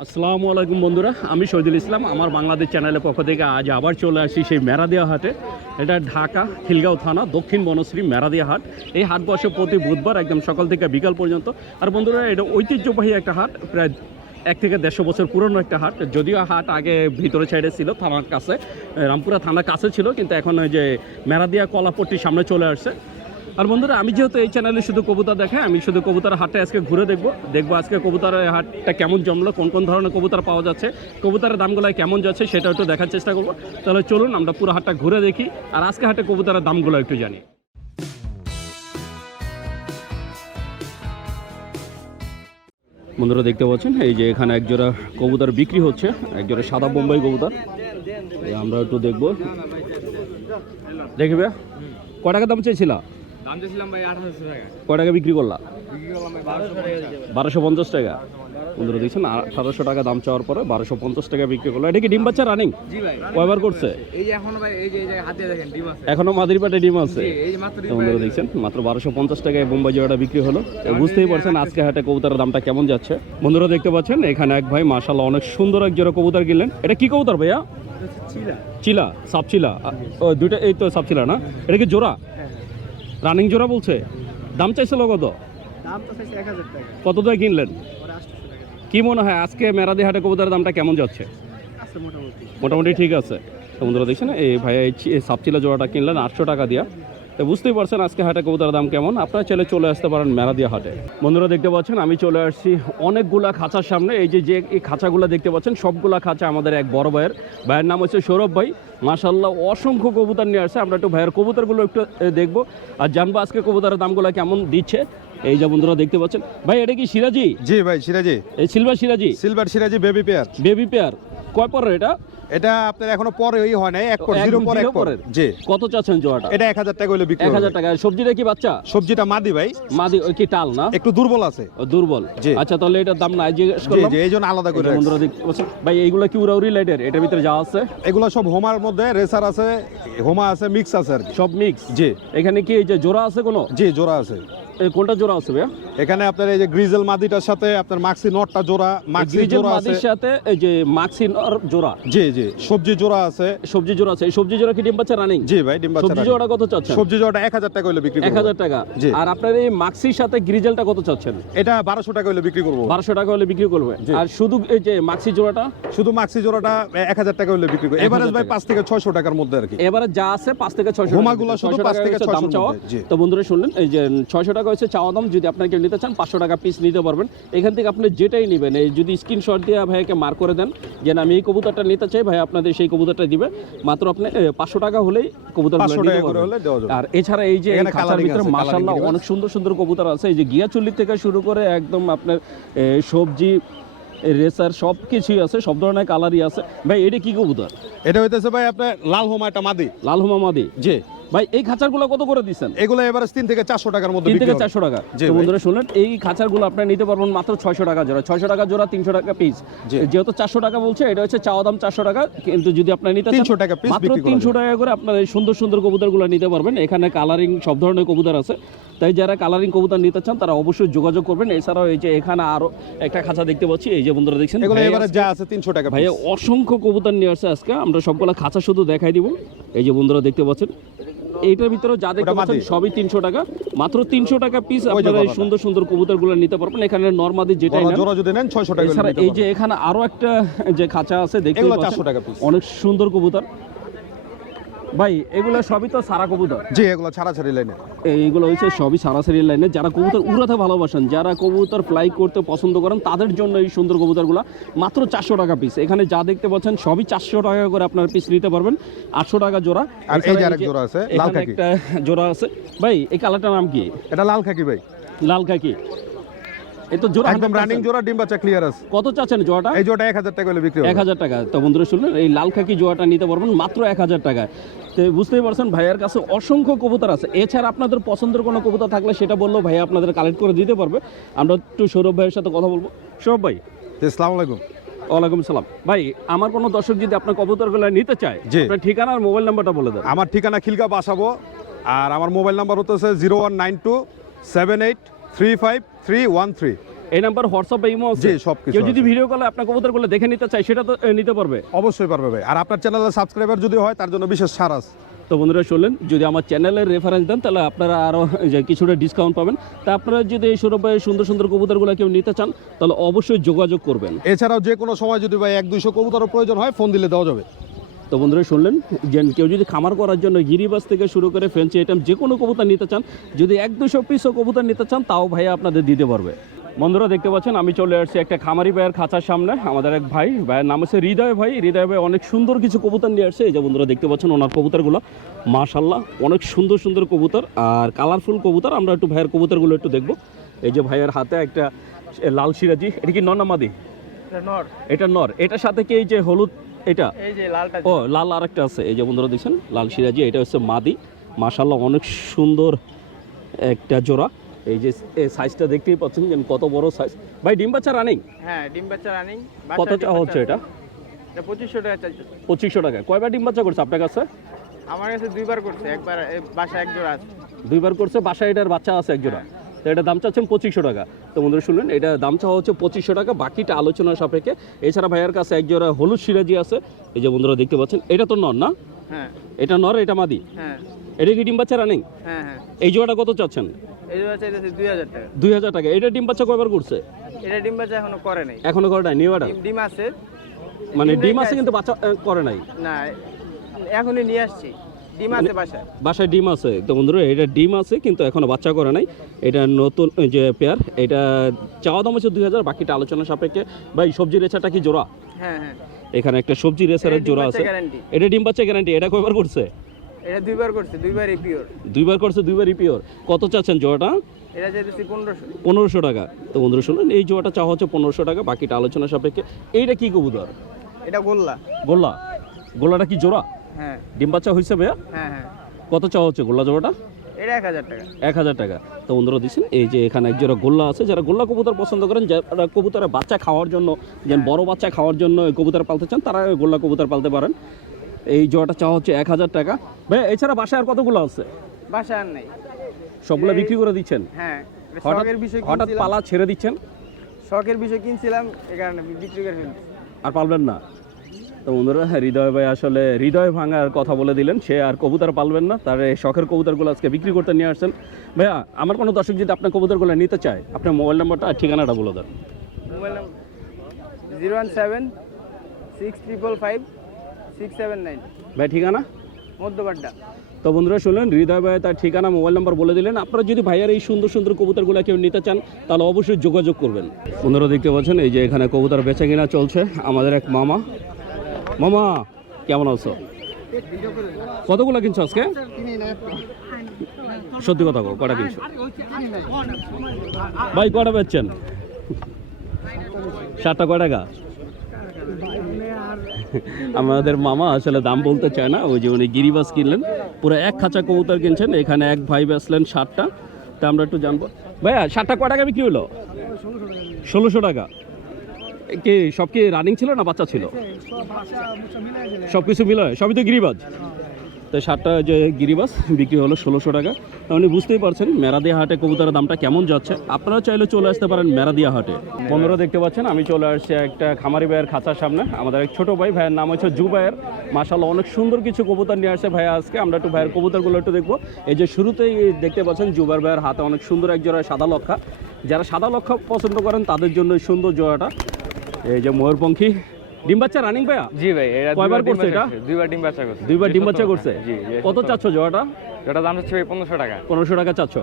আসসালামু আলাইকুম বন্ধুরা, আমি শহীদুল ইসলাম। আমার বাংলাদেশ চ্যানেলের পক্ষ থেকে আজ আবার চলে আসি সেই মেরাদিয়া হাটে। এটা ঢাকা খিলগাঁও থানা, দক্ষিণ বনশ্রী মেরাদিয়া হাট। এই হাট বসে প্রতি বুধবার একদম সকাল থেকে বিকাল পর্যন্ত। আর বন্ধুরা, এটা ঐতিহ্যবাহী একটা হাট, প্রায় এক থেকে দেড়শো বছর পুরনো একটা হাট। যদিও হাট আগে ভিতরে সাইডে ছিল, থানার কাছে, রামপুরা থানার কাছে ছিল, কিন্তু এখন যে মেরাদিয়া কলাপট্টির সামনে চলে আসছে। আর বন্ধুরা, আমি যেহেতু এই চ্যানেলে শুধু কবুতর দেখে আমি শুধু কবুতর হাটে আজকে ঘুরে দেখব। দেখব আজকে কবুতরের হাটটা কেমন জমলো, কোন কোন ধরনের কবুতর পাওয়া যাচ্ছে, কবুতরের দামগুলো কেমন যাচ্ছে, সেটা একটু দেখার চেষ্টা করব। তাহলে চলুন, আমরা পুরো হাটটা ঘুরে দেখি, আর আজকে হাটে কবুতরের দামগুলো একটু জানি। বন্ধুরা, দেখতে পাচ্ছেন, এই যে এখানে এক জোড়া কবুতর বিক্রি হচ্ছে এক জোড়া সাদা বোম্বাই কবুতর। আমরা একটু দেখব। দেখবে ক টাকা দাম চেয়েছিলা? দাম দিয়েছিলাম ভাই আঠারোশো টাকা। কয় টাকা বিক্রি করলা? বিক্রি করলাম ভাই বারোশো পঞ্চাশ টাকা। বন্ধুরা দেখছেন আঠারোশো টাকা দাম চাওয়ার পরে বারোশো পঞ্চাশ টাকা বিক্রি করল। এটা কি ডিম বাচ্চা রানিং? জি ভাই। কয়বার করছে? এই যে এখন ভাই এই যে এই যে হাতে দেখেন ডিম আছে। এখনও মাদির পেটে ডিম আছে। বন্ধুরা দেখছেন মাত্র বারোশো পঞ্চাশ টাকায় বোম্বাই জোড়াটা বিক্রি হলো। বুঝতেই পারছেন আজকে হাটে কবুতরের দামটা কেমন যাচ্ছে। বন্ধুরা দেখতে পাচ্ছেন এখানে এক ভাই মাশাল্লাহ অনেক সুন্দর এক জোড়া কবুতর কিনলেন। এটা কি কবুতর ভাইয়া? চিলা। চিলা সাপ চিলা ও দুইটা এই তো সাপ চিলা না? এটা কি জোড়া? রানিং জোড়া বলছে। দাম চাইছিল কত? দাম তো চাইছে এক হাজার টাকা। কত দিয়ে কিনলেন? কি মনে হয় আজকে মেরাদি হাটে কবুতরের দামটা কেমন যাচ্ছে? আছে মোটামুটি। মোটামুটি ঠিক আছে। সমুদ্র বন্ধুরা দেখছেন এই ভাইয়া এই সাপচিলা জোড়াটা কিনলেন আটশো টাকা দিয়া। তো বুঝতেই পারছেন আজকে হাটে কবুতরের দাম কেমন। আপনারা চলে চলে আসতে পারেন মেরাদিয়া হাটে। বন্ধুরা দেখতে পাচ্ছেন আমি চলে আসছি অনেকগুলা খাঁচার সামনে। এই যে যে এই খাঁচাগুলো দেখতে পাচ্ছেন সবগুলা খাঁচা আমাদের এক বড় ভাইয়ের। ভাইয়ের নাম হচ্ছে সৌরভ ভাই। মাশাল্লাহ অসংখ্য কবুতর নিয়ে আসছে। আমরা একটু ভাইয়ের কবুতরগুলো একটু দেখব আর জানব আজকে কবুতরের দামগুলো কেমন দিচ্ছে। এই যে বন্ধুরা দেখতে পাচ্ছেন। ভাই এটা কি সিরাজি? জি ভাই সিরাজি। এই সিলভার সিরাজি? সিলভার সিরাজি বেবি পেয়ার। Baby pair. কয় পরের এটা? এটা আপনার এখনও পরে ওই হয় নাই এক পর জিরো পর এক পরের? জি। কত চাচ্ছেন জোড়াটা? এটা এক হাজার টাকা হলে বিক্রি এক হবে। হাজার টাকা। সবজিটা কি বাচ্চা? সবজিটা মাদি ভাই। মাদি ওই কি টাল না? একটু দুর্বল আছে। দুর্বল। আচ্ছা তাহলে এটার দাম নাই জিজ্ঞেস করলাম। জি এই জন্য আলাদা করে ভাই এইগুলো কি উড়াউড়ি লাইটের এটার ভিতরে যা আছে? এগুলো সব হোমার মধ্যে রেসার আছে হোমা আছে মিক্স আছে আর সব মিক্স জি। এখানে কি এই যে জোড়া আছে কোনো? জি জোড়া আছে। কোনটা জোড়া আছে ভাইয়া? এখানে আপনার এই যে গ্রিজেল মাদিটার সাথে আপনার মাক্সি নটটা জোড়া মাক্সি জোড়া আছে। সাথে এই যে মাক্সিন আর জোড়া? জি জি সবজি জোড়া আছে। সবজি জোড়া আছে। এই সবজি জোড়া কি ডিম রানিং জি ভাই ডিম বাচ্চা সবজি। জোড়াটা কত চাচ্ছেন? সবজি জোড়াটা এক হাজার টাকা হলে বিক্রি করব। টাকা। জি। আর আপনার এই মাক্সির সাথে গ্রিজেলটা কত চাচ্ছেন? এটা বারোশো টাকা হলে বিক্রি করব। বারোশো টাকা হলে বিক্রি করবে। আর শুধু এই যে মাক্সি জোড়াটা? শুধু মাক্সি জোড়াটা এক হাজার টাকা হলে বিক্রি করব। 1000 এভারেজ ভাই টাকা। পাঁচ থেকে ছয়শো টাকার মধ্যে আর কি। এবারে যা আছে পাঁচ থেকে ছয়শো হোমাগুলো শুধু পাঁচ থেকে দাম 600 চাওয়া। তো বন্ধুরা শুনলেন এই যে ছয়শো টাকা হচ্ছে চাওয়া দাম যদি আপনার কেউ নিতে চান পাঁচশো টাকা পিস নিতে পারবেন। এখান থেকে আপনি যেটাই নেবেন এই যদি স্ক্রিনশট দিয়ে ভাইয়াকে মার্ক করে দেন যে আমি এই কবুতরটা নিতে চাই ভাই আপনাদের সেই কবুতরটা দিবে। মাত্র আপনি পাঁচশো টাকা হলেই কবুতর টাকা আর এছাড়া এই যে খাঁচার ভিতরে দিবেন। অনেক সুন্দর সুন্দর কবুতর আছে। এই যে গিয়া চুল্লি থেকে শুরু করে একদম আপনার সবজি রেসার সব কিছুই আছে সব ধরনের কালারই আছে। ভাই এটা কি কবুতর? এটা হইতেছে ভাই আপনার লাল হোমা একটা মাদি। লাল হুমামাদি জি। ভাই এই খাঁচারগুলো কত করে দিচ্ছেন? এগুলো এবারে তিন থেকে চারশো টাকার মধ্যে তিন থেকে চারশো টাকা। তো ভাই। বন্ধুরা শুনলেন এই খাঁচারগুলো আপনারা নিতে পারবেন মাত্র ছয়শো টাকা জোড়া। ছয়শো টাকা জোড়া তিনশো টাকা পিস যেহেতু চারশো টাকা বলছে এটা হচ্ছে চাওয়া দাম চারশো টাকা কিন্তু যদি আপনার নিতে 300 টাকা মাত্র তিনশো টাকা করে আপনার এই সুন্দর সুন্দর কবুতরগুলো নিতে পারবেন। এখানে কালারিং সব ধরনের কবুতর আছে। তাই যারা কালারিং কবুতর নিতে চান তারা অবশ্যই যোগাযোগ করবেন। এছাড়াও এই যে এখানে আরও একটা খাঁচা দেখতে পাচ্ছি। এই যে বন্ধুরা দেখছেন এগুলো এবারে যা আছে তিনশো টাকা ভাইয়া অসংখ্য কবুতর নিয়ে আসছে আজকে। আমরা সবগুলা খাঁচা শুধু দেখাই দিব। এই যে বন্ধুরা দেখতে পাচ্ছেন এইটার ভিতরে যা দেখতে পাচ্ছেন সবই তিনশো টাকা। মাত্র তিনশো টাকা পিস আপনারা এই। সুন্দর সুন্দর কবুতরগুলো নিতে পারবেন। এখানে নর্মাদি যেটাই জোড়া যদি নেন ছয়শো টাকা এই যে এখানে আরও একটা যে খাঁচা আছে দেখতে এগুলো 400 টাকা piece। অনেক সুন্দর কবুতর। ভাই এগুলো সবই তো সারা কবুতর। জি এগুলো ছাড়া ছাড়ি লাইনে এইগুলো হচ্ছে সবই সারাসারি লাইনে যারা কবুতর উড়াতে ভালোবাসেন যারা কবুতর ফ্লাই করতে পছন্দ করেন তাদের জন্য এই সুন্দর কবুতরগুলো মাত্র চারশো টাকা পিস এখানে যা দেখতে পাচ্ছেন সবই চারশো টাকা করে আপনার পিস নিতে পারবেন। আটশো টাকা জোড়া। আর এই যে আরেক জোড়া আছে, লাল খাকি। একটা জোড়া আছে। ভাই এই কালারটার নাম কি? এটা লাল খাকি ভাই। লাল খাকি। এই তো জোড়া একদম রানিং জোড়া ডিম বাচ্চা ক্লিয়ার আছে। কত চাচ্ছেন জোড়াটা? এই জোড়া এক হাজার টাকা হলে বিক্রি হবে। হাজার টাকা। তো বন্ধুরা শুনলেন এই লাল খাকি জোয়াটা নিতে পারবেন মাত্র এক হাজার টাকায়। তো বুঝতেই পারছেন ভাইয়ার কাছে অসংখ্য কবুতর আছে। এছাড়া আপনাদের পছন্দের কোনো কবুতর থাকলে সেটা বললেও ভাই আপনাদের কালেক্ট করে দিতে পারবে। আমরা একটু সৌরভ ভাইয়ের সাথে কথা বলব। সৌরভ ভাই আসসালামু আলাইকুম। ওয়ালাইকুম সালাম। ভাই আমার কোনো দর্শক যদি আপনার কবুতরগুলো নিতে চায়। আপনার ঠিকানা আর মোবাইল নাম্বারটা বলে দেন। আমার ঠিকানা খিলকা বাসাবো। আর আমার মোবাইল নাম্বার হতেছে zero one nine two seven eight three five three one three. এই নাম্বার হোয়াটসঅ্যাপ ইমো আছে? জি, সবকিছু কেউ যদি ভিডিও কলে আপনার কবুতরগুলো দেখে নিতে চায় সেটা তো নিতে পারবে। অবশ্যই পারবে ভাই। আর আপনার চ্যানেলের সাবস্ক্রাইবার যদি হয় তার জন্য বিশেষ ছাড় আছে। তো বন্ধুরা শুনলেন যদি আমার চ্যানেলের রেফারেন্স দেন তাহলে আপনারা আরও কিছুটা ডিসকাউন্ট পাবেন। তা আপনারা যদি এই সৌরভ সুন্দর সুন্দর কবুতরগুলো কেউ নিতে চান তাহলে অবশ্যই যোগাযোগ করবেন। এছাড়াও যে কোনো সময় যদি ভাই এক দুইশো কবুতরের প্রয়োজন হয় ফোন দিলে দেওয়া যাবে। তো বন্ধুরা শুনলেন যে কেউ যদি খামার করার জন্য গিরিবাস থেকে শুরু করে ফ্রেঞ্চি আইটেম যে কোনো কবুতর নিতে চান যদি এক দুশো পিসও কবুতর নিতে চান তাও ভাইয়া আপনাদের দিতে পারবে। বন্ধুরা দেখতে পাচ্ছেন আমি চলে আসছি একটা খামারি ভাইয়ের খাঁচার সামনে আমাদের এক ভাই ভাইয়ের নাম হচ্ছে হৃদয় ভাই। হৃদয় ভাই অনেক সুন্দর কিছু কবুতর নিয়ে আসছে। এই যে বন্ধুরা দেখতে পাচ্ছেন ওনার কবুতরগুলো মাশাল্লাহ অনেক সুন্দর সুন্দর কবুতর। আর কালারফুল কবুতর আমরা একটু ভাইয়ের কবুতরগুলো একটু দেখব। এই যে ভাইয়ের হাতে একটা লাল সিরাজি এটা কি নর। এটা নর। এটার সাথে কি এই যে হলুদ এটা এই যে লালটা ও লাল আরেকটা আছে। এই যে বন্ধুরা দেখছেন লাল সিরাজি এটা হচ্ছে মাদি। মাশাল্লাহ অনেক সুন্দর একটা জোড়া। এই যে সাইজটা দেখতেই পাচ্ছেন যে কত বড় সাইজ ভাই ডিম বাচ্চা রানিং হ্যাঁ ডিম বাচ্চা রানিং কত চাওয়া হচ্ছে এটা? এটা পঁচিশশো টাকা পঁচিশশো টাকা। কয়বার ডিম বাচ্চা করছে আপনার কাছে? আমার কাছে দুইবার করছে একবার বাসা এক জোড়া আছে। দুইবার করছে বাসায় এটার বাচ্চা আছে এক জোড়া। তো এটা দাম চাচ্ছেন পঁচিশশো টাকা। তো বন্ধুরা শুনলেন এটা দাম চাওয়া হচ্ছে পঁচিশশো টাকা বাকিটা আলোচনা সাপেক্ষে। এছাড়া ভাইয়ার কাছে এক জোড়া হলুদ সিরাজি আছে। এই যে বন্ধুরা দেখতে পাচ্ছেন এটা তো নর না? হ্যাঁ। এটা নর এটা মাদি? হ্যাঁ। এটা কি ডিম বাচ্চা রানিং হ্যাঁ এই জোড়াটা কত চাচ্ছেন? দুই হাজার টাকা। এটা ডিম বাচ্চা কয়বার করছে এটা ডিম বাচ্চা এখনও করে নাই। এখনও করে নাই নিউ ডিম- আছে। মানে ডিম আছে কিন্তু বাচ্চা করে নাই। না এখনই নিয়ে আসছি। বাসায়? বাসায় ডিম আছে। তো বন্ধুরা এটা ডিম আছে কিন্তু এখনও বাচ্চা করে নাই। এটা নতুন যে পেয়ার এটা চাওয়া দাম হচ্ছে দুই হাজার বাকিটা আলোচনা সাপেক্ষে। ভাই সবজি রেচাটা কি জোড়া? হ্যাঁ হ্যাঁ। এখানে একটা সবজি রেসারের জোড়া আছে। এটা ডিম বাচ্চা গ্যারান্টি এটা কয়বার করছে? এটা দুইবার করছে দুইবারই পিওর দুইবার করছে দুইবারই পিওর কত চাচ্ছেন জোড়াটা? এটা পনেরোশো। পনেরোশো টাকা। তো বন্ধুরা শুনুন এই জোড়াটা চাওয়া হচ্ছে পনেরোশো টাকা বাকিটা আলোচনা সাপেক্ষে। এইটা কি কবুতর? এটা গোল্লা। গোল্লা? গোল্লাটা কি জোড়া? হ্যাঁ। ডিম বাচ্চা হয়েছে ভাইয়া? হ্যাঁ হ্যাঁ। কত চাওয়া হচ্ছে গোল্লা জোড়াটা এটা এক হাজার টাকা। এক হাজার টাকা। তো বন্ধুরা দিচ্ছেন এই যে এখানে এক জোড়া গোল্লা আছে যারা গোল্লা কবুতর পছন্দ করেন যারা কবুতরের বাচ্চা খাওয়ার জন্য যেন বড় বাচ্চা খাওয়ার জন্য কবুতর পালতে চান তারা গোল্লা কবুতর পালতে পারেন। এই জোড়াটা চাওয়া হচ্ছে এক হাজার টাকা। ভাই এছাড়া বাসায় আর কতগুলো আছে? বাসা আর নাই। সবগুলো বিক্রি করে দিচ্ছেন? হ্যাঁ হঠাৎ বিষয় হঠাৎ পালা ছেড়ে দিচ্ছেন? শখের বিষয় কিনছিলাম এই কারণে বিক্রি করে ফেলছি। আর পালবেন না? তো বন্ধুরা হৃদয় ভাই আসলে হৃদয় ভাঙার কথা বলে দিলেন। সে আর কবুতর পালবেন না তার এই শখের কবুতরগুলো আজকে বিক্রি করতে নিয়ে আসছেন। ভাইয়া আমার কোনো দর্শক যদি আপনার কবুতরগুলো নিতে চায় আপনার মোবাইল নাম্বারটা আর ঠিকানাটা বলে দেন। Mobile number zero one seven six triple five six seven nine. ভাই ঠিকানা? মধ্যবাড্ডা তো বন্ধুরা শুনলেন হৃদয় ভাই তার ঠিকানা মোবাইল নাম্বার বলে দিলেন। আপনারা যদি ভাইয়ার এই সুন্দর সুন্দর কবুতরগুলো কেউ নিতে চান তাহলে অবশ্যই যোগাযোগ করবেন। বন্ধুরা দেখতে পাচ্ছেন এই যে এখানে কবুতর বেচা কিনা চলছে আমাদের এক মামা। মামা, কেমন আছো? কতগুলো কিনছো আজকে? সত্যি কথা কটা কিনছো? ভাই, কটা বেচছেন? সাতটা কয় টাকা? আমাদের মামা আসলে দাম বলতে চায় না, ওই যে উনি গিরিবাস কিনলেন, পুরো এক খাঁচা কবুতর কিনছেন, এখানে এক ভাই বেচলেন ষাটটা তা আমরা একটু জানব। ভাইয়া ষাটটা কয় টাকা বিক্রি হলো? ষোলোশো টাকা। কি, সব কি রানিং ছিল না বাচ্চা ছিল? সব কিছু মিলে সবই তো গিরিবাজ। তো ষাটটা যে গিরিবাস বিক্রি হলো ষোলোশো টাকা। আপনি বুঝতেই পারছেন, মেরাদিয়া হাটে কবুতরের দামটা কেমন যাচ্ছে? আপনারা চাইলে চলে আসতে পারেন মেরাদিয়া হাটে। বন্ধুরা দেখতে পাচ্ছেন, আমি চলে আসছি একটা খামারি ভাইয়ের খাঁচার সামনে। আমাদের এক ছোট ভাই, ভাইয়ের নাম হচ্ছে জু ভাইয়ের। মাসাল্লাহ অনেক সুন্দর কিছু কবুতর নিয়ে আসছে ভাইয়া আজকে। আমরা একটু ভাইয়ের কবুতরগুলো একটু দেখব। এই যে শুরুতেই দেখতে পাচ্ছেন জুবার ভাইয়ের হাতে অনেক সুন্দর এক জোড়া সাদা লক্ষা। যারা সাদা লক্ষা পছন্দ করেন, তাদের জন্য সুন্দর জোড়াটা। এই যে ময়ূরপঙ্খী ডিম বাচ্চা রানিং ভাইয়া? জি ভাই কয়বার করছে এটা? দুইবার ডিম বাচ্চা করছে। দুইবার ডিম বাচ্চা করছে? জি কত চাচ্ছ জোড়াটা। দাম পনেরোশো টাকা। পনেরোশো টাকা চাচ্ছ?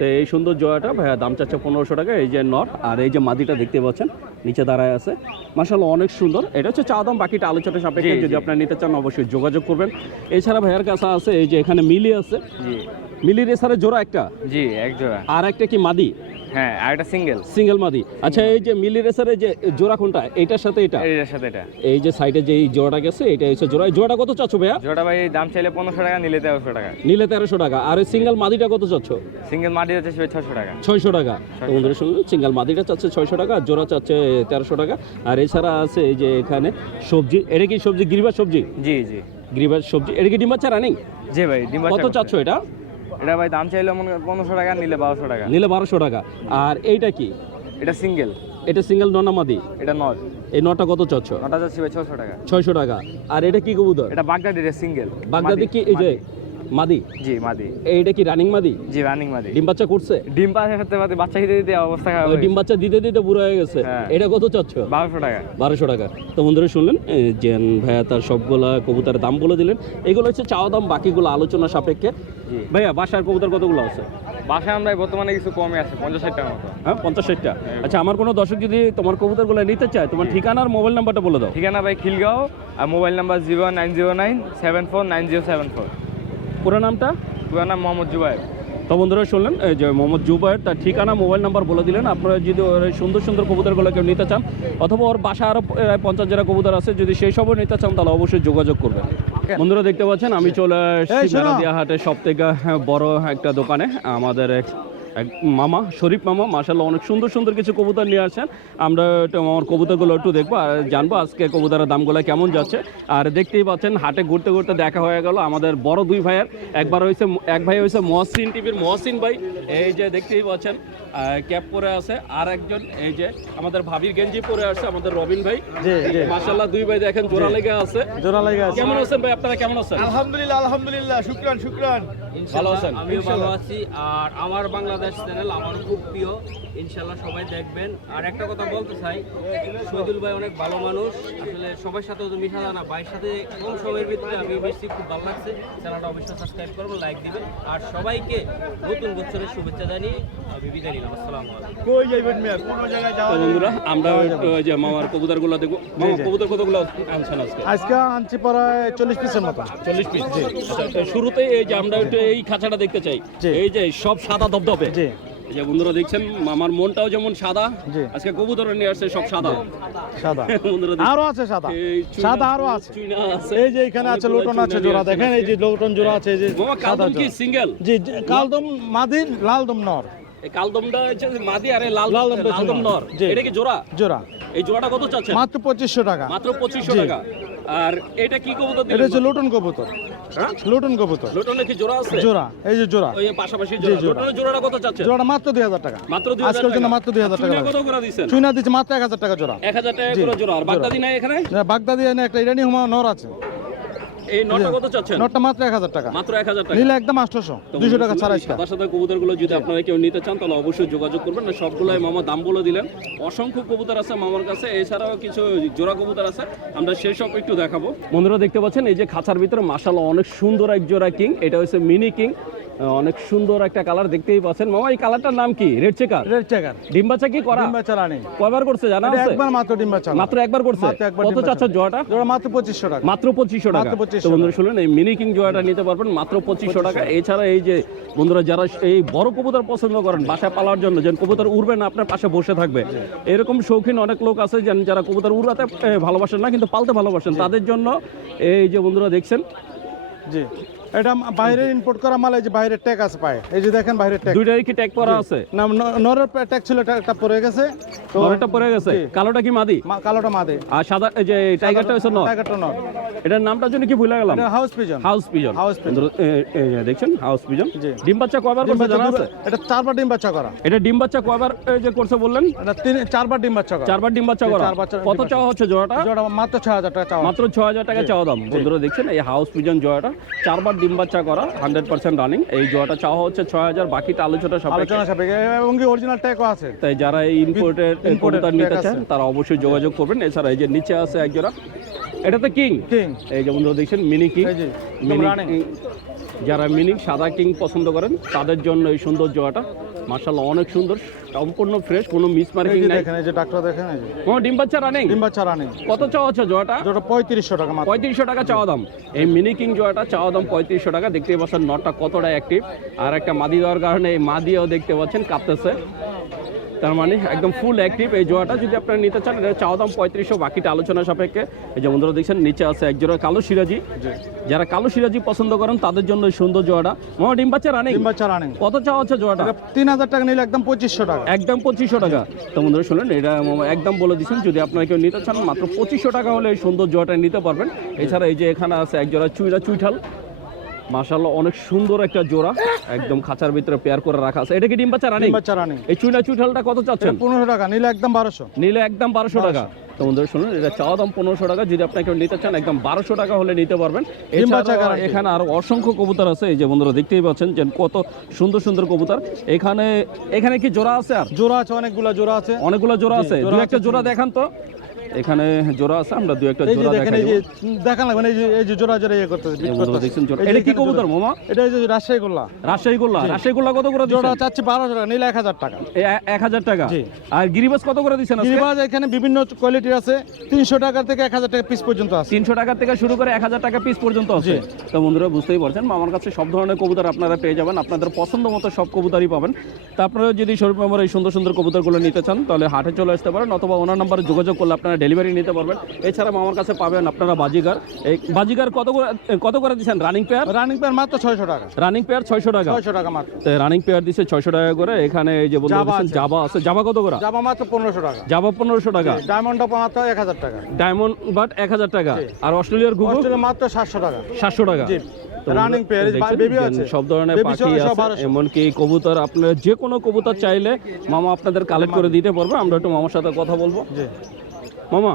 তো এই সুন্দর জোড়াটা ভাইয়া দাম চাচ্ছে পনেরোশো টাকা এই যে নট আর এই যে মাদিটা দেখতে পাচ্ছেন নিচে দাঁড়ায় আছে। মাসাল্লাহ অনেক সুন্দর। এটা হচ্ছে চা দাম বাকিটা আলোচনা সাপেক্ষে যদি। আপনারা নিতে চান অবশ্যই যোগাযোগ করবেন। এছাড়া ভাইয়ার কাছে আছে এই যে এখানে মিলি আছে। মিলির মিলি রেসারের জোড়া একটা? জি এক জোড়া। আর একটা কি মাদি? হ্যাঁ আর সিঙ্গেল সিঙ্গেল মাদি। আচ্ছা এই যে মিলি রেসারের যে জোড়া কোনটা? এটার সাথে এটা? এটার সাথে এটা। এই যে সাইডে যে এই জোড়াটা গেছে এটা হচ্ছে জোড়া। জোড়াটা কত চাচ্ছ ভাইয়া? জোড়া ভাই দাম চাইলে পনেরোশো টাকা নিলে তেরোশো টাকা। নিলে তেরোশো টাকা। আর সিঙ্গেল মাদিটা কত চাচ্ছ? সিঙ্গেল মাটি হচ্ছে ছশো টাকা। ছয়শো টাকা। বন্ধুরা শুনুন সিঙ্গেল মাদিটা চাচ্ছে ছয়শো টাকা আর জোড়া চাচ্ছে তেরোশো টাকা। আর এছাড়া আছে এই যে এখানে সবজি। এটা কি সবজি? গিরিবার সবজি? জি জি। গিরিবার সবজি। এটা কি ডিম বাচ্চা রানিং? জি ভাই ডিম কত। চাচ্ছ এটা? এটা ভাই দাম চাইলে মনে পনেরোশো টাকা নিলে বারোশো টাকা। নিলে বারোশো টাকা। আর এইটা কি? এটা সিঙ্গেল। এটা সিঙ্গেল ননামাদি এটা নট এই নটা কত চাচ্ছ? নটা যাচ্ছে ভাই ছশো টাকা। ছয়শো টাকা। আর এটা কি কবুতর? এটা বাগদাদি এটা সিঙ্গেল। বাগদাদি কি এই যে মাদি? জি মাদি। এইটা কি রানিং মাদি? জি রানিং মাদি। ডিম বাচ্চা করছে? ডিম পাশে খেতে পাতে বাচ্চা খেতে দিতে অবস্থা খারাপ ডিম বাচ্চা দিতে দিতে বুড়ো হয়ে গেছে। হ্যাঁ। এটা কত চাচ্ছ? বারোশো টাকা। বারোশো টাকা। তো বন্ধুরা শুনলেন জেন ভাইয়া তার সবগুলা কবুতরের দাম বলে দিলেন। এগুলো হচ্ছে চাওয়া দাম বাকিগুলো আলোচনা সাপেক্ষে। ভাইয়া বাসার কবুতর কতগুলো আছে? বাসায় আমরা বর্তমানে কিছু কমে আছে পঞ্চাশ ষাট টাকার মতো। হ্যাঁ পঞ্চাশ ষাটটা। আচ্ছা আমার কোনো দর্শক যদি তোমার কবুতরগুলো নিতে চায় তোমার ঠিকানা আর মোবাইল নাম্বারটা বলে দাও। ঠিকানা ভাই খিলগাঁও আর mobile number zero nine zero nine seven four nine zero seven four. পুরো নামটা? পুরো নাম মোহাম্মদ জুবায়ের। তো বন্ধুরা শুনলেন এই যে মোহাম্মদ জুবায়ের তার ঠিকানা মোবাইল নাম্বার বলে দিলেন। আপনারা যদি ওর এই সুন্দর সুন্দর কবুতরগুলো কেউ নিতে চান অথবা ওর বাসা আরও পঞ্চাশ জেলা কবুতর আছে যদি সেই সবও নিতে চান তাহলে অবশ্যই যোগাযোগ করবেন। বন্ধুরা দেখতে পাচ্ছেন আমি চলে আসছি হাটে। সব থেকে বড় একটা দোকানে আমাদের এক মামা শরীফ মামা মাসাল্লাহ অনেক সুন্দর সুন্দর কিছু কবুতর নিয়ে আসছেন আমরা আমার কবুতরগুলো একটু দেখব আর জানব আজকে কবুতরের দামগুলো কেমন যাচ্ছে। আর দেখতেই পাচ্ছেন হাটে ঘুরতে ঘুরতে দেখা হয়ে গেল আমাদের বড় দুই ভাইয়ের। একবার হয়েছে এক ভাই হয়েছে মহসিন টিভির মহসিন ভাই। এই যে দেখতেই পাচ্ছেন ক্যাপ পরে আছে। আর একজন এই যে আমাদের ভাবির গেঞ্জি পরে আছে আমাদের রবিন ভাই। জি জি। মাসাল্লাহ দুই ভাই দেখেন জোড়া লেগে আছে। জোড়া লাগে আছে। কেমন আছেন ভাই? আপনারা কেমন আছেন? আলহামদুলিল্লাহ আলহামদুলিল্লাহ শুক্রান শুক্রান। ভালো আছেন? আমিও ভালো আছি। আর আমার বাংলাদেশ চ্যানেল আমার খুব প্রিয়। ইনশাল্লাহ সবাই দেখবেন। আর একটা কথা বলতে চাই শহীদুল ভাই অনেক ভালো মানুষ। আসলে সবার সাথে তো মিশা যায় না। ভাইয়ের সাথে কম সময়ের ভিতরে আমি বেশি খুব ভালো লাগছে। চ্যানেলটা অবশ্যই সাবস্ক্রাইব করবেন লাইক দিবেন। আর সবাইকে নতুন বছরের শুভেচ্ছা জানিয়ে আমি বিদায় নিলাম। আসসালামু আলাইকুম। কই যাইবেন মিয়া? কোন জায়গায় তো যাওয়া বন্ধুরা আমরা ওই যে মামার কবুতরগুলো দেখব। মামা কবুতর কতগুলো আনছেন আজকে? আজকে আনছি প্রায় চল্লিশ পিসের মতো। চল্লিশ পিস। শুরুতে এই যে আমরা একটু এই খাঁচাটা দেখতে চাই। এই যে সব সাদা ধবধবে জি। যে বন্ধুরা দেখছেন আমার মনটাও যেমন সাদা আজকে কবুতর নিয়ে আসছে সব সাদা। সাদা। আরও আছে সাদা। সাদা আরও আছে। এই যে এখানে আছে লোটন আছে জোড়া দেখেন এই যে লোটন জোড়া আছে এই যে সাদা কি সিঙ্গেল? জি কালদম মাদির লালদম নর। এই কালদমটা হচ্ছে মাদি আরে লাল লালদম নর। এটা কি জোড়া? জোড়া। এই জোড়াটা কত চাচ্ছেন? মাত্র পঁচিশশো টাকা। মাত্র পঁচিশশো জি। টাকা। আর এটা কি কবুতর এটা হচ্ছে লোটন কবুতর। হ্যাঁ? লোটন কবুতর। লোটনে কি জোড়া আছে? জোড়া এই যে জোড়া। ওই পাশাপাশি জোড়া। লোটনের জোড়াটা কত জোড়া মাত্র দুই হাজার টাকা। মাত্র দুই আজকের জন্য মাত্র দুই হাজার টাকা। কত করে দিচ্ছে মাত্র এক হাজার টাকা জোড়া। এক হাজার টাকা করে জোড়া। আর বাগদাদি নাই এখানে? না, বাগদাদি নাই একটা ইরানি হুমা নর আছে। এই নটা কত চাচ্ছেন? নটটা মাত্র টাকা। মাত্র এক হাজার টাকা। নিলে একদম আটশোশো তো দুশো বন্ধুরা টাকা শুনলেন, ছাড়া এই সাদা সাদা কবুতরগুলো যদি আপনারা কেউ নিতে চান তাহলে অবশ্যই যোগাযোগ করবেন। না সবগুলোই মামা দাম বলে দিলেন। অসংখ্য কবুতর আছে মামার কাছে। এছাড়াও কিছু জোড়া কবুতর আছে। আমরা সেই সব একটু দেখাবো। বন্ধুরা দেখতে পাচ্ছেন এই যে খাঁচার ভিতরে অনেক সুন্দর এক জোড়া কিং। এটা হচ্ছে মিনি কিং। অনেক সুন্দর একটা কালার দেখতেই পাচ্ছেন। মামা এই কালারটার নাম কি? রেড চেকার রেড চেকার ডিম বাচ্চা কি করা? ডিম্বা চারা নেই কয়বার করছে জানা আছে? একবার মাত্র ডিম্বা চারা মাত্র একবার করছে? কত ডিম চাচ্ছ জোড়াটা জোড়া মাত্র পঁচিশশো টাকা। মাত্র পঁচিশশো টাকা। মাত্র 2500 তো বন্ধুরা শুনলেন এই মিনি কিং জোয়াটা নিতে পারবেন মাত্র পঁচিশশো টাকা। এছাড়া এই যে বন্ধুরা যারা এই বড় কবুতর পছন্দ করেন বাসায় পালার জন্য যেন কবুতর উড়বে না আপনার পাশে বসে থাকবে। এরকম শৌখিন অনেক লোক আছে যেন যারা কবুতর উড়াতে ভালোবাসেন না কিন্তু পালতে ভালোবাসেন তাদের জন্য এই যে বন্ধুরা দেখছেন জি। এটা বাইরে ইম্পোর্ট করা মাল এই যে বাইরের ট্যাগ আছে পায়। এই যে দেখেন বাইরের ট্যাগ দুইটাই কি ট্যাগ করা আছে? না ন- নরের ট্যাগ ছিল এটা একটা পড়ে গেছে। তো পড়ে গেছে। কালোটা কি মাদি? কালোটা মাদে। আর সাদা এই যে টাইগারটা হচ্ছে নর টাইগারটা নর এটার নামটার জন্য কি ভুলে গেলাম? এটা হাউস পিজন হাউস পিজন এ- এ, দেখছেন? হাউস পিজন ডিম বাচ্চা কয়বার করছে জানা আছে এটা চারবার ডিম বাচ্চা করা। এটা ডিম বাচ্চা কয়বার যে করছে বললেন? এটা তিন চারবার ডিম বাচ্চা করা। চারবার ডিম বাচ্চা করা। কত চাওয়া হচ্ছে জোড়াটা? জোড়া মাত্র ছ হাজার টাকা চাওয়া মাত্র ছ হাজার টাকা চাওয়া দাম। বন্ধুরা দেখছেন? এই হাউস পিজন জোড়াটা চারবার ডিম বাচ্চা করা হান্ড্রেড পার্সেন্ট রানিং এই জোড়াটা চাওয়া হচ্ছে ছয় হাজার বাকিটা আলোচনা সাপেক্ষে। আলোচনা সাপেক্ষে এবং কি অরিজিনাল ট্যাগও আছে। তাই যারা Imported কবুতর নিতে চান তারা অবশ্যই যোগাযোগ করবেন। এছাড়া এই যে নিচে আছে একজোড়া এটা তো কিং? কিং। এই যে বন্ধুরা দেখছেন মিনি কিং। মিনি। যারা মিনি সাদা কিং পছন্দ করেন তাদের জন্য এই সুন্দর জোড়াটা। মার্শাল্লাহ অনেক সুন্দর সম্পূর্ণ ফ্রেশ কোনো মিস মার্কিং নাই। দেখেন এই যে ডাক্তার দেখেন এই যে। কোনো ডিম বাচ্চা রানিং ডিম বাচ্চা রানি কত চাওয়া আছে জোড়াটা? যেটা পঁয়ত্রিশশো টাকা মাত্র। পঁয়ত্রিশশো টাকা চাওয়া দাম। এই মিনি কিং জোয়াটা চাওয়া দাম পঁয়ত্রিশশো টাকা। দেখতে পাচ্ছেন নটটা কতটা অ্যাক্টিভ আর একটা মাদি দেওয়ার কারণে এই মাদিও দেখতে পাচ্ছেন কাঁপতেছে। তার মানে একদম ফুল অ্যাক্টিভ এই জোয়াটা যদি আপনারা নিতে চান এটা চাওয়া দাম পঁয়ত্রিশশো বাকিটা আলোচনা সাপেক্ষে। এই যে বন্ধুরা দেখছেন নিচে আছে এক জোড়া কালো সিরাজি। যারা কালো সিরাজি পছন্দ করেন তাদের জন্য এই সুন্দর জোয়াটা মামা ডিম বাচ্চা রানিং ডিম বাচ্চা রানি কত চাওয়া হচ্ছে জোয়াটা তিন হাজার টাকা নিলে একদম পঁচিশশো টাকা। একদম পঁচিশশো টাকা। তো বন্ধুরা শুনলেন এটা একদম বলে দিচ্ছেন যদি আপনারা কেউ নিতে চান মাত্র পঁচিশশো টাকা হলে এই সুন্দর জোয়াটা নিতে পারবেন। এছাড়া এই যে এখানে আছে এক জোড়া চুইরা চুইঠাল। মাশাআল্লাহ অনেক সুন্দর একটা জোড়া। একদম খাঁচার ভিতরে পেয়ার করে রাখা আছে। এটা কি ডিম বাচ্চা রানিং? ডিম বাচ্চা রানিং। এই চুইনা চুইঠালটা কত চাচ্ছেন? পনেরোশো টাকা নিলে একদম নিলে একদম টাকা। তো বন্ধুরা শুনুন এটা চাওয়া দাম পনেরোশো টাকা। যদি আপনি কেউ নিতে চান একদম বারোশো টাকা হলে নিতে পারবেন। এখানে আরও অসংখ্য কবুতর আছে। এই যে বন্ধুরা দেখতেই পাচ্ছেন যে কত সুন্দর সুন্দর কবুতর। এখানে এখানে কি জোড়া আছে আর? জোড়া আছে অনেকগুলা জোড়া আছে। অনেকগুলো জোড়া আছে। একটা জোড়া দেখান তো। এখানে জোড়া আছে আমরা দু একটা জোড়া দেখেন দেখাই এই যে দেখান লাগবে এই যে এই যে জোড়া জোড়া ইয়ে করতেছে দেখছেন জোড়া। এটা কি কবুতর মামা? এটা এই যে রাজশাহী গোল্লা রাজশাহী গোল্লা রাজশাহী গোল্লা কত করে জোড়া চাচ্ছি বারোশো টাকা নিলে এক হাজার টাকা। এক হাজার টাকা? জি। আর গিরিবাস কত করে দিচ্ছেন আজকে? গিরিবাজ এখানে বিভিন্ন কোয়ালিটির আছে তিনশো টাকা থেকে এক হাজার টাকা পিস পর্যন্ত আছে। তিনশো টাকা থেকে শুরু করে এক হাজার টাকা পিস পর্যন্ত আছে। তো বন্ধুরা বুঝতেই পারছেন মামার কাছে সব ধরনের কবুতর আপনারা পেয়ে যাবেন আপনাদের পছন্দ মতো সব কবুতরই পাবেন। তা আপনারা যদি শরীফ মেম্বার এই সুন্দর সুন্দর কবুতরগুলো নিতে চান তাহলে হাটে চলে আসতে পারেন অথবা ওনার নাম্বারে যোগাযোগ করলে আপনারা ডেলিভারি নিতে পারবেন। এছাড়া আমার কাছে পাবেন আপনারা বাজিগার। এই বাজিগার কত করে কত করে দিচ্ছেন? রানিং পেয়ার রানিং পেয়ার মাত্র ছয়শো টাকা। রানিং পেয়ার ছয়শো টাকা। ছয়শো টাকা মাত্র। তো রানিং পেয়ার দিচ্ছে ছয়শো টাকা করে। এখানে এই যে জাভা জাবা আছে। জাবা কত করে? জাবা মাত্র পনেরোশো টাকা। জাবা পনেরোশো টাকা। ডায়মন্ড মাত্র এক হাজার টাকা। ডায়মন্ড বাট এক হাজার টাকা। আর অস্ট্রেলিয়ার ঘুঘু? মাত্র সাতশো টাকা। সাতশো টাকা। জি। রানিং বেবি আছে। সব ধরনের পাখি আছে এমনকি কবুতর আপনার যে কোনো কবুতর চাইলে মামা আপনাদের কালেক্ট করে দিতে পারবে। আমরা একটু মামার সাথে কথা বলব। মামা।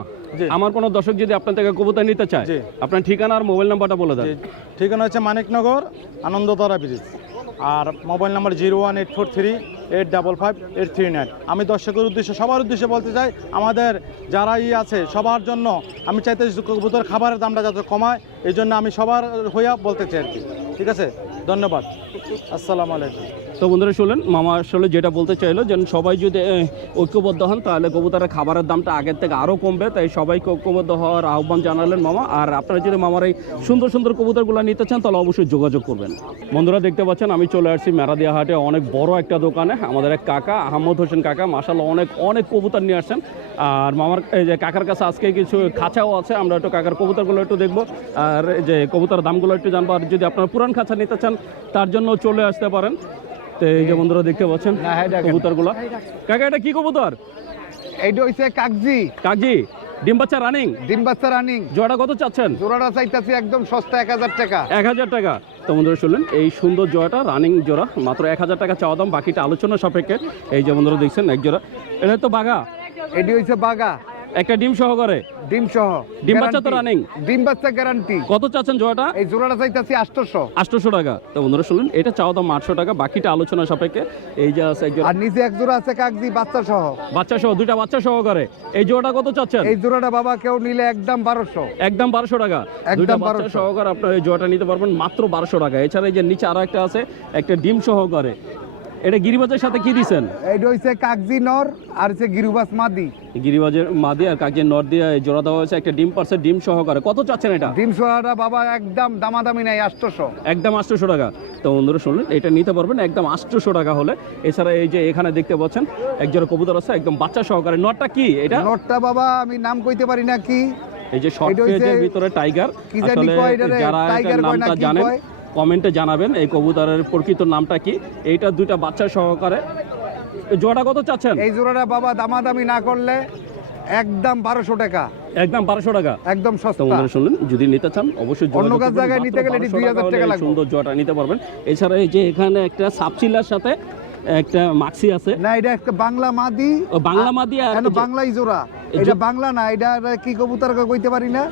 আমার কোনো দর্শক যদি আপনার থেকে কবিতা নিতে চায় আপনার ঠিকানা আর মোবাইল নাম্বারটা বলে দেন। ঠিকানা হচ্ছে মানিকনগর আনন্দতারা ব্রিজ। আর mobile number zero one eight four three eight double five eight three nine আমি দর্শকের উদ্দেশ্যে, সবার উদ্দেশ্যে বলতে চাই, আমাদের যারা ই আছে, সবার জন্য আমি চাইতে কবুতর খাবারের দামটা যাতে কমায়, এই জন্য আমি সবার হইয়া বলতে চাই আর কি। ঠিক আছে? ধন্যবাদ। আসসালামু আলাইকুম। তো বন্ধুরা শুনলেন, মামা আসলে যেটা বলতে চাইলো যেন সবাই যদি ঐক্যবদ্ধ হন, তাহলে কবুতরের খাবারের দামটা আগের থেকে আরও কমবে। তাই সবাইকে ঐক্যবদ্ধ হওয়ার আহ্বান জানালেন মামা। আর আপনারা যদি মামার এই সুন্দর সুন্দর কবুতরগুলো নিতে চান, তাহলে অবশ্যই যোগাযোগ করবেন। বন্ধুরা দেখতে পাচ্ছেন, আমি চলে আসছি মেরাদিয়া হাটে অনেক বড় একটা দোকানে। আমাদের এক কাকা আহমদ হোসেন কাকা মাসাল্লাহ অনেক অনেক কবুতর নিয়ে আসছেন। আর মামার এই যে কাকার কাছে আজকে কিছু খাঁচাও আছে আমরা একটু কাকার কবুতরগুলো একটু দেখব। আর এই যে কবুতর দামগুলো একটু জানব আর যদি আপনারা পুরান খাঁচা নিতে চান তার জন্য চলে আসতে পারেন। তো এই যে বন্ধুরা দেখতে পাচ্ছেন কবুতরগুলো। কাকা এটা কি কবুতর? এইটা হইছে কাকজি। কাকজি ডিম বাচ্চা রানিং ডিম বাচ্চা রানিং জোড়া কত চাচ্ছেন? জোড়াটা চাইতাছি একদম সস্তা এক হাজার টাকা। এক হাজার টাকা। তো বন্ধুরা শুনলেন, এই সুন্দর জোড়াটা রানিং জোড়া, মাত্র এক হাজার টাকা চাওয়া দাম, বাকিটা আলোচনা সাপেক্ষে। এই যে বন্ধুরা দেখছেন, এক জোড়া। এটা তো বাঘা। এটি হয়েছে বাগা একটা ডিম সহকারে ডিম সহ। ডিম বাচ্চা তো রানিং ডিম বাচ্চা গ্যারান্টি কত চাচ্ছেন জোড়াটা? এই জোড়াটা চাইতাছি আটশোশো। আটশোশো টাকা। তো বন্ধুরা শুনলেন এটা চাওয়া দাম আটশো টাকা বাকিটা আলোচনা সাপেক্ষে। এই যে আছে এক জোড়া আর নিচে এক জোড়া আছে কাকজি বাচ্চা সহ। বাচ্চা সহ দুইটা বাচ্চা সহকারে এই জোড়াটা কত চাচ্ছেন? এই জোড়াটা বাবা কেউ নিলে একদম বারোশো। একদম বারোশো টাকা। একদম দুইটা বাচ্চা 1200 সহকারে আপনার এই জোড়াটা নিতে পারবেন মাত্র বারোশো টাকা। এছাড়া এই যে নিচে আরও একটা আছে একটা ডিম সহকারে এটা গিরিবাজের সাথে কি দিছেন? এইটা হইছে কাকজি নর আর হচ্ছে গিরুবাস মাদি। গিরিবাজের মাদি আর নর দিয়ে জোড়া দেওয়া হয়েছে একটা ডিম পার্সের ডিম সহকারে। কত চাচ্ছেন এটা? ডিম বাবা একদম দামাদামি নাই আটশোশো একদম আটশোশো টাকা। তো বন্ধুরা শুনলেন এটা নিতে পারবেন একদম আটশোশো টাকা হলে। এছাড়া এই যে এখানে দেখতে পাচ্ছেন একজোড়া কবুতর আছে একদম বাচ্চা সহকারে। নটটা কি এটা? নটটা বাবা আমি নাম কইতে পারি না কি। এই যে শর্ট এটা ভিতরে টাইগার আসলে যারা নামটা জানেন? কমেন্টে জানাবেন এই কবুতরের প্রকৃত নামটা কি। এইটা দুইটা বাচ্চা সহকারে। জোড়া কত চাচ্ছেন? এই জোড়াটা বাবা দামাদামি না করলে একদম বারোশো টাকা। একদম বারোশো টাকা। একদম সস্তা। বন্ধুরা শুনলেন যদি নিতে চান অবশ্যই অন্য কাজ জায়গায় নিতে গেলে এটি 1200 2000 হলে টাকা লাগবে। সুন্দর জোড়াটা নিতে পারবেন। এছাড়া এই যে এখানে একটা সাপচিলার সাথে একটা মাক্সি আছে। না এটা একটা বাংলা মাদি। ও বাংলা মাদি আর বাংলাই জোড়া। এটা বাংলা না এটা কি কবুতর কইতে পারি না।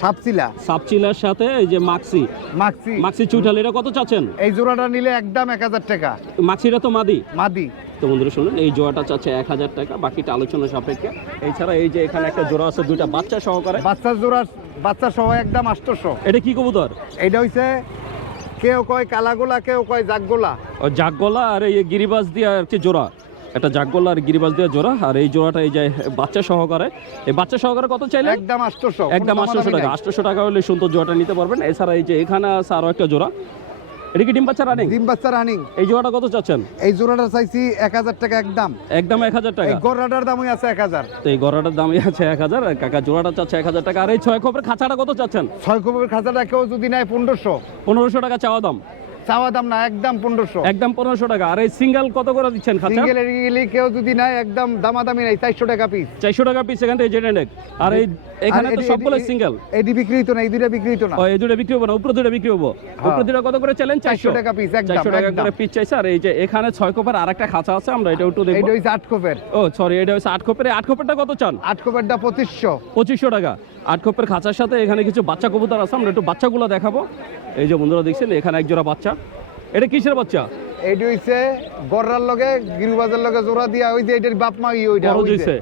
সাপচিলা। সাপচিলার সাথে এই যে মাক্সি। মাক্সি। মাক্সি চুইঠাল এটা কত চাচ্ছেন? এই জোড়াটা নিলে একদম এক হাজার টাকা। মাক্সিটা তো মাদি। মাদি। তো বন্ধুরা শুনুন এই জোড়াটা চাচ্ছে এক হাজার টাকা বাকিটা আলোচনা সাপেক্ষে। এছাড়া এই যে এখানে একটা জোড়া আছে দুইটা বাচ্চা সহকারে। বাচ্চার জোড়া বাচ্চা সহ একদম আটশোশো এটা কি কবুতর? এইটা হইছে কেউ কয় কালাগোলা কেউ কয় জাগগোলা। ও জাগগোলা আর এই গিরিবাজ দিয়ে আর কি জোড়া। একটা জাগগোলা আর গিরিবাজ দিয়ে জোড়া আর এই জোড়াটা এই যে বাচ্চা সহকারে এই বাচ্চা সহকারে কত চাইলে একদম আটশোশো একদম আটশোশো টাকা আটশোশো টাকা হলে সুন্দর জোড়াটা নিতে পারবেন। এছাড়া এই যে এখানে আছে আরও একটা জোড়া। এটা কি ডিম বাচ্চা রানিং ডিম বাচ্চা রানিং এই জোড়াটা কত চাচ্ছেন? এই জোড়াটা চাইছি এক হাজার টাকা একদম। একদম এক হাজার টাকা। গড়াটার দামই আছে এক হাজার। তো এই গড়াটার দামই আছে এক হাজার কাকা জোড়াটা চাচ্ছে এক হাজার টাকা। আর এই ছয় খপের খাঁচাটা কত চাচ্ছেন? ছয় খবরের খাঁচাটা কেউ যদি নেয় পনেরোশো। পনেরোশো টাকা চাওয়া দাম। চাওয়া দাম না একদম পনেরোশো। একদম পনেরোশো টাকা। আর এই সিঙ্গেল কত করে দিচ্ছেন সিঙ্গেল কেউ যদি একদম দামাদামি নাই চারশো টাকা পিস চারশো টাকা পিস এখান থেকে জেনে নেক। আর এই এখানে তো সবগুলো সিঙ্গেল এটি বিক্রি হতো না এই দুইটা বিক্রি হতো না। ও এই দুটো বিক্রি হব না উপরে দুটো বিক্রি হব। উপরে দুটো কত করে চাইলেন চারশো টাকা একদম, চারশো টাকা করে পিস চাইছে। আর এই যে এখানে ছয় কোপের আর একটা খাঁচা আছে আমরা এটা একটু দেখব। এইটা হচ্ছে আট কোপের। ও সরি এটা হচ্ছে আট কোপের। আট কোপেরটা কত চান? আট কোপেরটা পঁচিশশো। পঁচিশশো টাকা। আট কোপের খাঁচার সাথে এখানে কিছু বাচ্চা কবুতর আছে আমরা একটু বাচ্চাগুলো দেখাবো। এই যে বন্ধুরা দেখছেন এখানে এক জোড়া বাচ্চা। এটা কিসের বাচ্চা? এইটা হইছে গররার লগে গিরুবাজার লগে জোড়া দিয়া ওই যে এটার বাপ মা ই ওইটা। দিছে।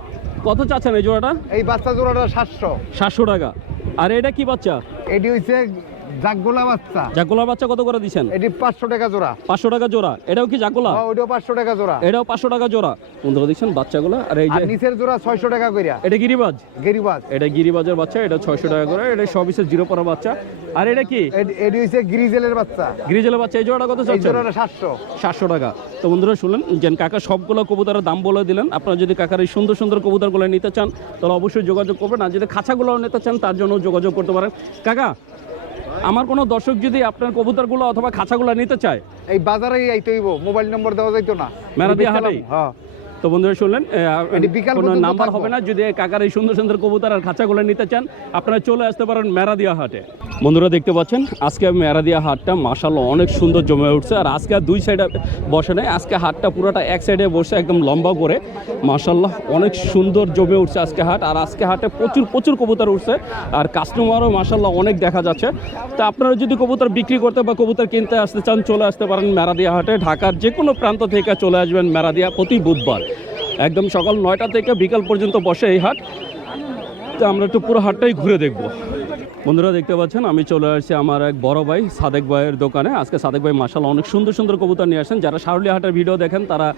কত চাচ্ছেন এই জোড়াটা? এই বাচ্চা জোড়াটা সাতশো। সাতশো টাকা। আর এটা কি বাচ্চা? এটি হচ্ছে জাগগোলা বাচ্চা। জাগুলার বাচ্চা কত করে দিচ্ছেন? এটি পাঁচশো টাকা জোড়া। পাঁচশো টাকা জোড়া। এটাও কি জাগুলা? হ্যাঁ, পাঁচশো টাকা জোড়া। এটাও পাঁচশো টাকা জোড়া। বন্ধুরা দেখছেন বাচ্চাগুলো আর এই যে নিচের জোড়া ছয়শো টাকা কইরা। এটা গিরিবাজ? গিরিবাজ। এটা গিরিবাজের বাচ্চা এটা ছয়শো টাকা করে এটা সবিসের জিরো পরা বাচ্চা। আর এটা কি? এটি- হচ্ছে গ্রিজেলের বাচ্চা। গিরিজেলের বাচ্চা এই জোড়াটা কত এই জোড়াটা সাতশো। সাতশো টাকা। তো বন্ধুরা শুনলেন যে কাকা সবগুলো কবুতরের দাম বলে দিলেন আপনারা যদি কাকার এই সুন্দর সুন্দর কবুতরগুলো নিতে চান তাহলে অবশ্যই যোগাযোগ করবেন আর যদি খাঁচাগুলো নিতে চান তার জন্য যোগাযোগ করতে পারেন। কাকা আমার কোনো দর্শক যদি আপনার কবুতরগুলো অথবা খাঁচাগুলো নিতে চায় এই বাজারে আইতে হইব মোবাইল নম্বর দেওয়া যাইতো না মেরাদিয়া হাটেই? হ্যাঁ তো বন্ধুরা শুনলেন কোনো নাম্বার হবে না। যদি কাকার এই সুন্দর সুন্দর কবুতর আর খাঁচা খাঁচাগুলো নিতে চান আপনারা চলে আসতে পারেন মেরাদিয়া হাটে। বন্ধুরা দেখতে পাচ্ছেন আজকে মেরাদিয়া হাটটা মাসাল্লাহ অনেক সুন্দর জমে উঠছে। আর আজকে আর দুই সাইডে বসে নেই আজকে হাটটা পুরোটা এক সাইডে বসে একদম লম্বা করে। মাসাল্লাহ অনেক সুন্দর জমে উঠছে আজকে হাট। আর আজকে হাটে প্রচুর প্রচুর কবুতর উঠছে। আর কাস্টমারও মাসাল্লাহ অনেক দেখা যাচ্ছে। তা আপনারা যদি কবুতর বিক্রি করতে বা কবুতর কিনতে আসতে চান চলে আসতে পারেন মেরাদিয়া হাটে। ঢাকার যে কোনো প্রান্ত থেকে চলে আসবেন মেরাদিয়া প্রতি বুধবার। একদম সকাল নয়টা থেকে বিকাল পর্যন্ত বসে এই হাট। তো আমরা একটু পুরো হাটটাই ঘুরে দেখব। বন্ধুরা দেখতে পাচ্ছেন আমি চলে আসছি আমার এক বড় ভাই সাদেক ভাইয়ের দোকানে। আজকে সাদেক ভাই মাসাল অনেক সুন্দর সুন্দর কবুতর নিয়ে আসেন। যারা শারুলিয়া হাটের ভিডিও দেখেন তারা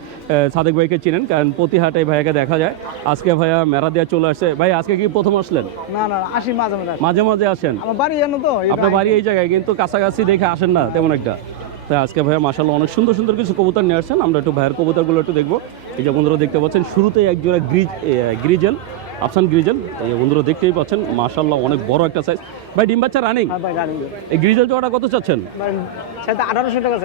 সাদেক ভাইকে চিনেন কারণ প্রতি হাটে ভাইয়াকে দেখা যায়। আজকে ভাইয়া মেরা দিয়া চলে আসছে। ভাই আজকে কি প্রথম আসলেন? না না আসি মাঝে মাঝে মাঝে মাঝে আসেন? আমার বাড়ি জানো তো আপনার বাড়ি এই জায়গায় কিন্তু কাছাকাছি দেখে আসেন না তেমন একটা। তাই আজকে ভাইয়া মাসাল অনেক সুন্দর সুন্দর কিছু কবুতর নিয়ে আসছেন। আমরা একটু ভাইয়ের কবুতরগুলো একটু দেখব। এই যে বন্ধুরা দেখতে পাচ্ছেন, শুরুতেই এক জোড়া গ্রিজ গ্রিজেল। আফসান গ্রিজেল এই বন্ধুরা দেখতেই পাচ্ছেন মাসাল্লাহ অনেক বড় একটা সাইজ ভাই ডিম বাচ্চা রানিং এই গ্রিজেল জোড়াটা কত চাচ্ছেন? আঠারোশো টাকা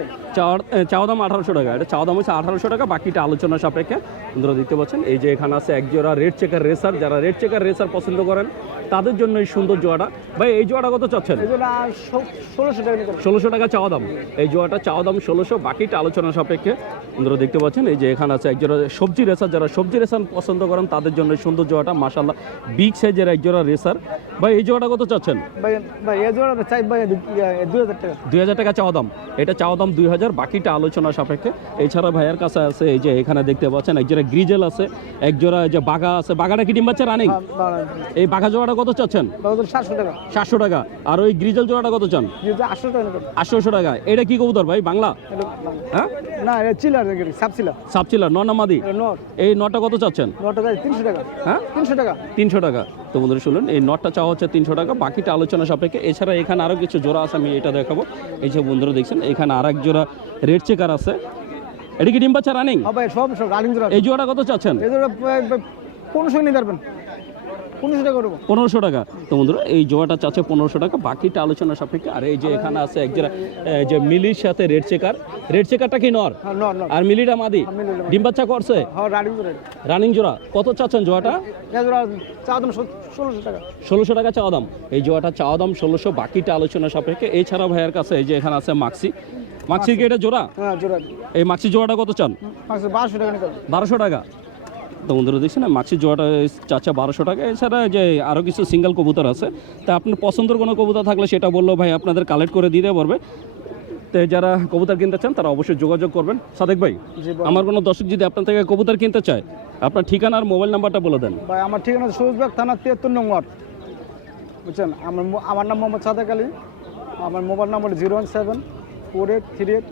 চাওয়া দাম আঠারোশো টাকা। এটা চাওয়া দাম হচ্ছে আঠারোশো টাকা বাকিটা আলোচনা সাপেক্ষে। বন্ধুরা দেখতে পাচ্ছেন এই যে এখানে আছে এক জোড়া রেড চেকার রেসার যারা রেড চেকার রেসার পছন্দ করেন তাদের জন্য এই সুন্দর জোয়াটা। ভাই এই জোয়াটা কত চাচ্ছেন? ষোলোশো টাকা চাওয়া দাম। এই জোয়াটা চাওয়া দাম ষোলোশো বাকিটা আলোচনা সাপেক্ষে। আপনারা দেখতে পাচ্ছেন এই যে এখানে আছে একজোড়া সবজি রেসার যারা সবজি রেসার পছন্দ করেন তাদের জন্য এই সুন্দর জোয়াটা। মাসাল্লাহ বিগ সাইজের একজোড়া রেসার ভাই এই জোয়াটা কত চাচ্ছেন? জোড়া দুই হাজার টাকা। চাওয়া দাম। এটা চাওয়া দাম দুই হাজার বাকিটা আলোচনা সাপেক্ষে। এছাড়া ভাইয়ের কাছে আছে এই যে এখানে দেখতে পাচ্ছেন একজোড়া গ্রিজেল আছে একজোড়া এই যে বাঘা আছে। বাঘাটা কি ডিম বাচ্চা রানিং এই বাঘা জোড়াটা কত চাচ্ছেন? সাতশো টাকা। সাতশো টাকা। আর ওই গ্রিজেল জোড়াটা কত চান? আটশো টাকা আটশোশো টাকা। এটা কি কবুতর ভাই বাংলা? হ্যাঁ? না চিলার সাপ ছিল নট এই নটটা কত চাচ্ছেন? নটা তিনশো টাকা। হ্যাঁ? তিনশো টাকা? তিনশো টাকা। তো বন্ধুরা শুনুন এই নটটা চাওয়া হচ্ছে তিনশো টাকা বাকিটা আলোচনা সাপেক্ষে। এছাড়া এখানে আরও কিছু জোড়া আছে আমি এটা দেখাবো। এই যে বন্ধুরা দেখছেন এখানে আর এক জোড়া রেড চেকার আছে। এটা কি ডিম বাচ্চা রানিং হ্যাঁ সব সব রানিং এই জোড়াটা কত চাচ্ছেন? এই জোড়া পনেরোশো নিয়ে পারবেন পনেরোশো টাকা তো বন্ধুরা এই জোয়াটা চাচ্ছে পনেরোশো টাকা। বাকিটা আলোচনা সাপেক্ষে। আর এই যে এখানে আছে এক যে মিলির সাথে রেড চেকার। রেড চেকারটা কি নর? হ্যাঁ আর মিলিটা মাদি? ডিম বাচ্চা করছে? হ্যাঁ রানিং জোড়া। কত চাচ্ছেন দাম ষোলোশো টাকা। চাওয়া দাম। এই জোয়াটা চাওয়া দাম ষোলোশো বাকিটা আলোচনা সাপেক্ষে। এছাড়া ভাইয়ের কাছে এই যে এখানে আছে মাক্সি মাক্সির কি এটা জোড়া? হ্যাঁ জোড়া। এই মাক্সি জোড়াটা কত চান? বারোশো টাকা বারোশো টাকা। তো বন্ধুরা দেখছেন না মাক্সির জোড়াটা চাচা বারোশো টাকা। এছাড়া যে আরও কিছু সিঙ্গেল কবুতর আছে তা আপনার পছন্দের কোনো কবুতর থাকলে সেটা বলল ভাই আপনাদের কালেক্ট করে দিতে পারবে। তো যারা কবুতর কিনতে চান তারা অবশ্যই যোগাযোগ করবেন। সাদেক ভাই আমার কোনো দর্শক যদি আপনার থেকে কবুতর কিনতে চায় আপনার ঠিকানা আর মোবাইল নাম্বারটা বলে দেন। ভাই আমার ঠিকানা সবুজবাগ থানা তিয়াত্তর নং ওয়ার্ড। বুঝছেন? আমার আমার নাম মোহাম্মদ সাদেক আলী। আমার mobile number zero one seven four eight three eight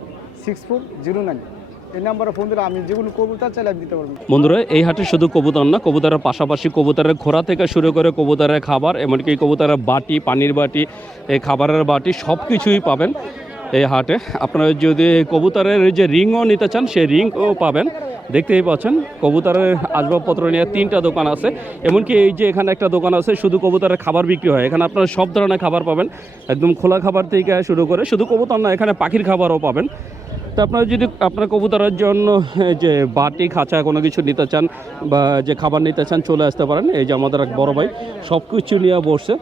six four zero nine. এই আমি যেগুলো দিতে বন্ধুরা, এই হাটে শুধু কবুতর না, কবুতরের পাশাপাশি কবুতরের ঘোড়া থেকে শুরু করে কবুতরের খাবার, এমনকি কবুতরের বাটি, পানির বাটি, এই খাবারের বাটি সব কিছুই পাবেন এই হাটে। আপনারা যদি কবুতরের যে রিংও নিতে চান, সেই রিংও পাবেন। দেখতেই পাচ্ছেন, কবুতরের আসবাবপত্র নিয়ে তিনটা দোকান আছে। এমনকি এই যে এখানে একটা দোকান আছে, শুধু কবুতরের খাবার বিক্রি হয়। এখানে আপনারা সব ধরনের খাবার পাবেন। একদম খোলা খাবার থেকে শুরু করে, শুধু কবুতর না, এখানে পাখির খাবারও পাবেন। তো আপনারা যদি আপনার কবুতরের জন্য যে বাটি, খাঁচা কোনো কিছু নিতে চান বা যে খাবার নিতে চান, চলে আসতে পারেন। এই যে আমাদের এক বড়ো ভাই সব কিছু নিয়ে বসছে।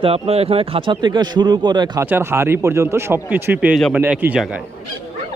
তা আপনারা এখানে খাঁচার থেকে শুরু করে খাঁচার হাড়ি পর্যন্ত সব কিছুই পেয়ে যাবেন একই জায়গায়।